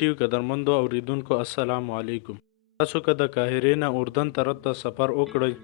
ټي وي قدرمندو اوریدونکو السلام علیکم. تاسو که د قاهرې نه اردن طرف ته سفر وکړئ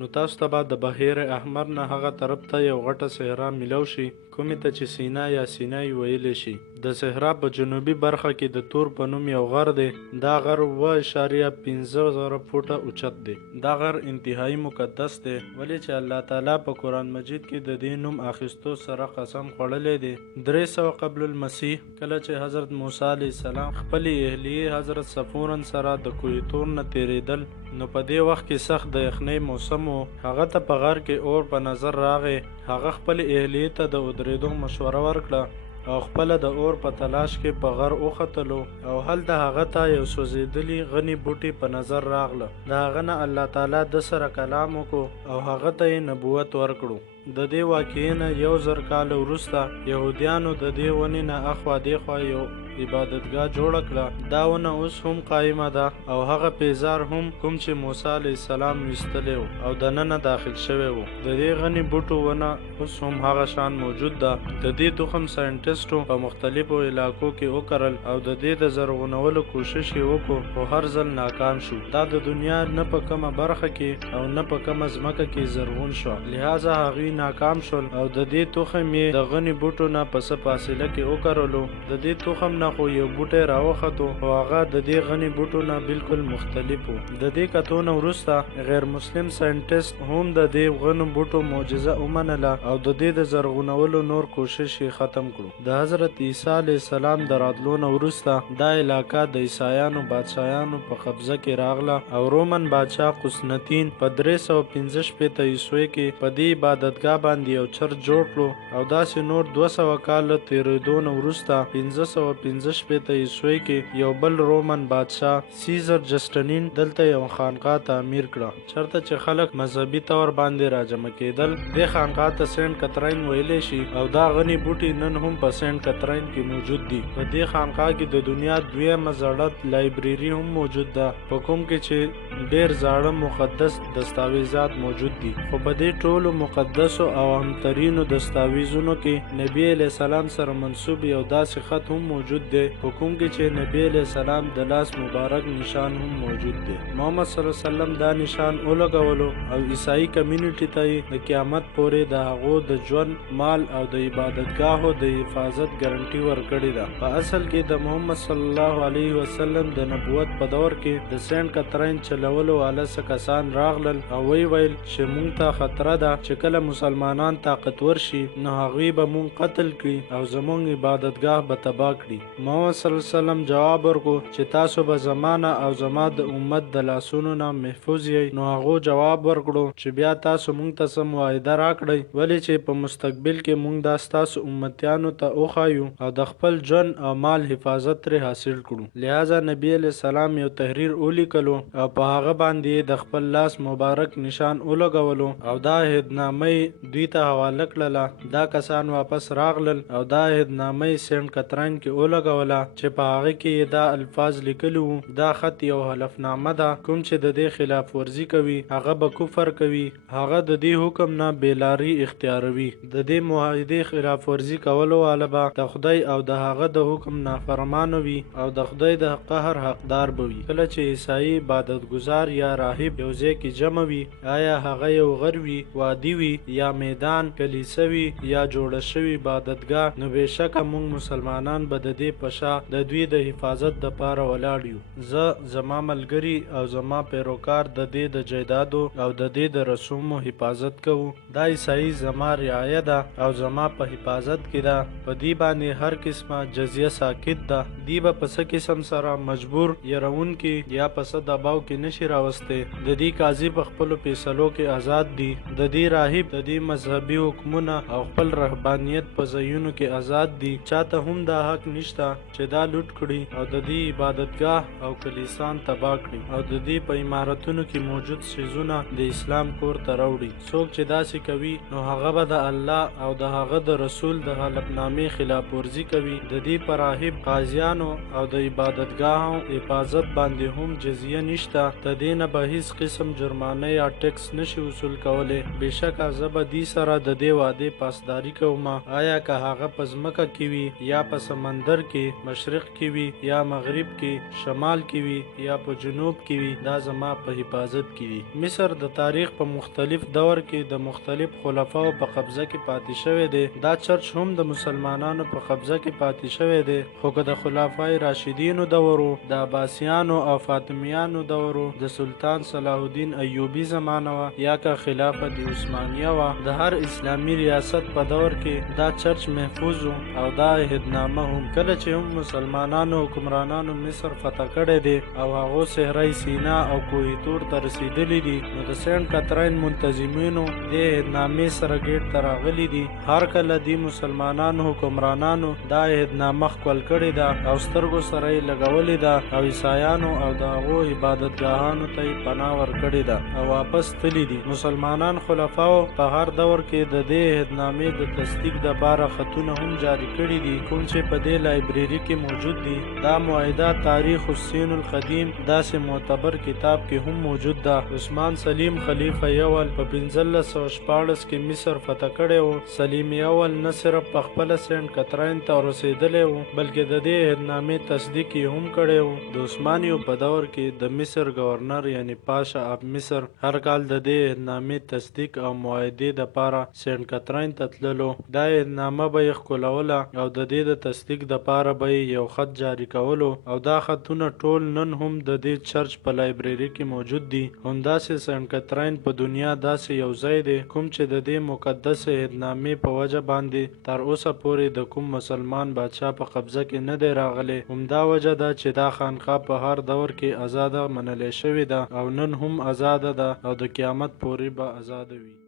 نو تاسو ته به د بحیر احمر نه هغه طرف ته یو غټه صحرا میلاو شي، کومې ته چې سینا یا سینای ویلی شي. د صحرا په جنوبي برخه کې د تور په نوم یو غر دی. دا غر 7.15 فوټه اوچت دی. دا غر انتهایی مقدس دی، ولې چې الله تعالی په قرآن مجید کې د دې نوم اخیستو سره قسم خوړلی دی. 300 قبل المسیح کله چې حضرت موسی علیه السلام خپلې اهلیې حضرت صفورن سره د کوه طور نه تیریدل، نو په دې وخت کې سخت د یخنۍ موسم و. هغه ته په غر کې اور په نظر راغی. هغه خپل اهلیې ته د ودرېدو مشوره ورکړه او خپله د اور په تلاش کې په غر وختلو او هلته هغه ته یو سوځېدلي غني بوټي په نظر راغله. د هغه نه الله تعالی د سره کلام وکړو او هغه ته یې نبوت ورکړو. د دې واقعې نه 1000 کال وروسته یهودیانو د دې ونې نه اخوا دیخوا یو عبادتګاه جوړه کړه. دا ونه اوس هم قایمه ده او هغه پیزار هم کوم چې موسی علیه السلام ویستلی و او دننه داخل شوی و. د دې غني بوټو ونه اوس هم هغه شان موجود ده. د دې تخم ساینټسټو په مختلفو علاقو کې وکرل او د دې د زرغونولو کوشش یې وکړو، خو هر ځل ناکام شو. دا د دنیا نه په کومه برخه کې او نه په کومه ځمکه کې زرغون شو، لہذا هغوی ناکام شول او د دې تخم یې د غني بوټو نه په څه فاصله کې وکرلو. د دې تخم نه خو یو بوټی راوختو او هغه د دې غني بوټو نه بالکل مختلف و. د دې کتو وروسته غیر مسلم ساینټسټ هم د دې غنو بوټو معجزه ومنله او د دې د زرغونولو نور کوشش یې ختم کړو. د حضرت عیسی علیه السلام د راتلو وروسته دا علاقه د عیسایانو بادشاهانو په قبضه کې راغله او رومن بادشاه قسطنطین په 315 عیسوي کې په دې عبادتګاه باندې یو چرچ جوړ کړو او داسې نور 200 کال تیریدو وروسته 1515 عیسوي کې یو بل رومن بادشاه سیزر جسټنین دلته یو خانقاه تعمیر کړه، چرته چې خلک مذهبي طور باندې راجمع کېدل. دې خانقاه ته سینټ کترین ویلی شي او دا غني بوټي نن هم په سینټ کترین کې موجود دي. په دې خانقاه کې د دنیا دویمه زړه لایبرري هم موجود ده، په کوم کې چې ډېر زاړه مقدس دستاویزات موجود دي. خو په دې ټولو مقدسو او اهمترینو دستاویزونو کې نبی علیه السلام سره منسوب یو داسې خط هم موجود دی، په کوم کې چې نبی علیه السلام د لاس مبارک نشان هم موجود دی. محمد صلی الله علیه وسلم دا نشان ولګولو او عیسائی کمیونټي ته یې د قیامت پورې د هغو د ژوند، مال او د عبادتګاهو د حفاظت ګارنټي ورکړې ده. په اصل کې د محمد صلی الله علیه وسلم د نبوت په دور کې د سینټ کترین چلولو والا څه کسان راغلل او ویل چې مونږ ته خطره ده چې کله مسلمانان طاقتور شي نو هغوی به مونږ قتل کړي او زمونږ عبادتګاه به تباه کړي. محمد صلی الله علیه وسلم جواب ورکړو چې تاسو به زمانه او زما د امت د لاسونو نه محفوظ یې. نو هغو جواب ورکړو چې بیا تاسو مونږ ته څه معاهده راکړئ، ولې چې په مستقبل کې مونږ دا ستاسو امتیانو ته وښایو او د خپل ژوند او مال حفاظت ترې حاصل کړو. لہذا نبی علیه السلام یو تحریر ولیکلو او په هغه باندې د خپل لاس مبارک نشان ولګولو او دا عهدنامه دوی ته حواله کړله. دا کسان واپس راغلل او دا عهدنامه سینټ کترین کې ولګوله چې په هغه کې دا الفاظ لیکلي وو: دا خط یو حلفنامه ده، کوم چې د دې خلاف ورزي کوي هغه به کفر کوي، هغه د دې حکم نه بیلاری اختیاروي. د دې معاهدې خلاف ورزي کولو والا به د خدای او د هغه د حکم نافرمانه وي او د خدای د قهر حقدار به وي. کله چې عیسائی عبادتګزار یا راهب یو ځای کې جمع وي، آیا هغه یو غر وي، وادي وي یا میدان، کلیسه وي یا جوړه شوې عبادتګاه، نو بېشکه موږ مسلمانان به د دې په شا د دوی د حفاظت دپاره ولاړ یو. زه، زما ملګري او زما پیروکار د دې د جایدادو او د دې د رسومو حفاظت کوو. دا عیسائی زما رعایه ده او زما په حفاظت کې ده. په دې باندې هر قسمه جزیه ساکت ده. دی به په څه قسم سره مجبور یرونکي یا په څه دباو کې نشي راوستی. د دې قاضي په خپلو فیصلو کې آزاد دي. د دې راهب د دې مذهبي حکمونه او خپل رهبانیت په ځایونو کې آزاد دي. چاته هم دا حق نشته چې دا لوټ کړي او د دې عبادتګاه او کلیسان تباه کړي او د دې په عمارتونو کې موجود څیزونه د اسلام کور ته راوړي. څوک چې داسې کوي نو هغه به د الله او د هغه د رسول د حلفنامې خلاف ورزي کوي. د دې په راهب، قاضیانو او د عبادتګاهو حفاظت باندې هم جزیه نشته. د دې نه به هیڅ قسم جرمانه یا ټیکس نشي وصول کولی. بېشکه زه به دې سره د دې وعدې پاسداري کوم، آیا که هغه په ځمکه کې وي یا په سمندر کې مشرق کې وي یا مغرب کې، شمال کې وي یا په جنوب کې وي، دا زما په حفاظت کې دي. مصر د تاریخ په مختلف دور کې د مختلف خلفاو په قبضه کې پاتې شوی دی. دا چرچ هم د مسلمانانو په قبضه کې پاتې شوی دی، خو که د خلفای راشدینو دورو، د عباسیانو او فاطمیانو دورو، د سلطان صلاح الدین ایوبی زمانه وه یا که خلافت عثمانیه وه، د هر اسلامي ریاست په دور کې دا چرچ محفوظ و او دا عهدنامه هم. کله چې هم مسلمانانو حکمرانانو مصر فتح کړی دی او هغو صحرای سینا او کوه طور ته رسیدلی دي، نو د سینټ کاترین منتظمینو د عهدنامې سره ګیټ ته راغلي دي. هر کله دی مسلمانانو حکمرانانو دا عهدنامه ښکل کړې ده او سترګو سره یې لګولې ده او عیسایانو او د هغو عبادتګاهانو ته یې پناه ورکړې ده او واپس تللی دي. مسلمانان خلفاو په هر دور کې د دې عهدنامې د تصدیق دپاره خطونه هم جاری کړي دي، کوم چې په دې لایبرري کې موجود دي. دا معاهده تاریخ الصین القدیم داسې معتبر کتاب کې هم موجود ده. عثمان سلیم خلیفه اول په 1514 کې مصر فتح کړی و. سلیم اول نه صرف په خپله سینټ کاترین ته رسېدلی و، بلکې د دې عهدنامې تصدیق یې هم کړی و. د عثمانیو په دور کې د مصر گورنر یعنی پاشا اف مصر هر کال د دې عهدنامې تصدیق او معاهدې دپاره سینټ کاترین ته تللو. دا عهدنامه به یې ښکلوله او د دې د تصدیق دپاره به یې یو خط جاري کولو او دا خطونه ټول نن هم د دې چرچ په لایبرري کې موجود دي. همداسې سینټ کاترین په دنیا داسې یو ځای دی کوم چې د دې مقدس عهدنامې په وجه باندې تر اوسه پورې د کوم مسلمان بادشاه په قبضه کې نه دی راغلی. همدا وجه ده چې دا خانقاه په هر دور کې آزاده منلی شوې ده او نن هم آزاده ده او د قیامت پورې به آزاده وي.